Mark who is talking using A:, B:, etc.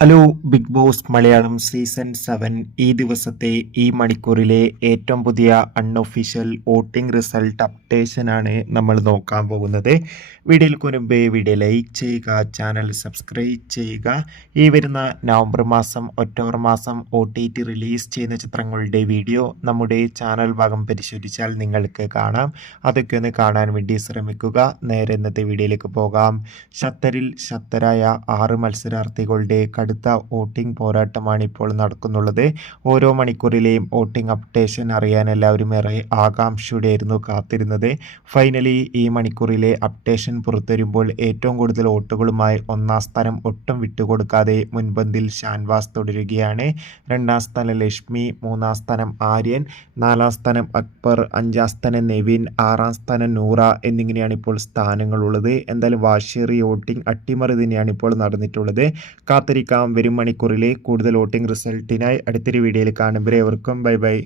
A: Hello Bigg Boss Malayalam season seven ഈ ദിവസത്തെ ഈ മണിക്കൂറിലെ ഏറ്റവും പുതിയ അൺഒഫീഷ്യൽ വോട്ടിംഗ് റിസൾട്ട് അപ്ഡേഷൻ ആണ് നമ്മൾ നോക്കാൻ പോകുന്നത്. വീഡിയോയിൽ മുൻപേ വീഡിയോ ലൈക്ക് ചെയ്യുക ചാനൽ സബ്സ്ക്രൈബ് ചെയ്യുക. ഈ വരുന്ന നവംബർ മാസം ഒക്ടോബർ മാസം ഒ ടി ടി റിലീസ് ചെയ്യുന്ന ചിത്രങ്ങളുടെ വീഡിയോ നമ്മുടെ ചാനൽ ഭാഗം പരിശോധിച്ചാൽ നിങ്ങൾക്ക് കാണാം. അതൊക്കെ ഒന്ന് കാണാൻ വേണ്ടി ശ്രമിക്കുക. നേരെ ഇന്നത്തെ വീഡിയോയിലേക്ക് പോകാം. ഷത്തരിൽ ശക്തരായ ആറ് മത്സരാർത്ഥികളുടെ കടുത്ത വോട്ടിംഗ് പോരാട്ടമാണ് ഇപ്പോൾ നടക്കുന്നുള്ളത്. ഓരോ മണിക്കൂറിലെയും വോട്ടിംഗ് അപ്ഡേഷൻ അറിയാൻ എല്ലാവരും ഏറെ ആകാംക്ഷയോടെയായിരുന്നു കാത്തിരുന്നത്. ഫൈനലി ഈ മണിക്കൂറിലെ അപ്ഡേഷൻ പുറത്തുവരുമ്പോൾ ഏറ്റവും കൂടുതൽ വോട്ടുകളുമായി ഒന്നാം സ്ഥാനം ഒട്ടും വിട്ടുകൊടുക്കാതെ മുൻപന്തിൽ ഷാൻവാസ് തുടരുകയാണ്. രണ്ടാം സ്ഥാനം ലക്ഷ്മി മൂന്നാം സ്ഥാനം ആര്യൻ നാലാം സ്ഥാനം അക്ബർ അഞ്ചാം സ്ഥാനം നെവിൻ ആറാം സ്ഥാനം നൂറ എന്നിങ്ങനെയാണ് ഇപ്പോൾ സ്ഥാനങ്ങളുള്ളത്. എന്തായാലും വാശേറി വോട്ടിംഗ് അട്ടിമറി തന്നെയാണ് ഇപ്പോൾ നടന്നിട്ടുള്ളത്. കാത്തിരിക്കാം വരും മണിക്കൂറിലെ കൂടുതൽ വോട്ടിംഗ് റിസൾട്ടിനായി അടുത്തൊരു വീഡിയോയിൽ കാണുമ്പോൾ ഏവർക്കും ബൈ ബൈ.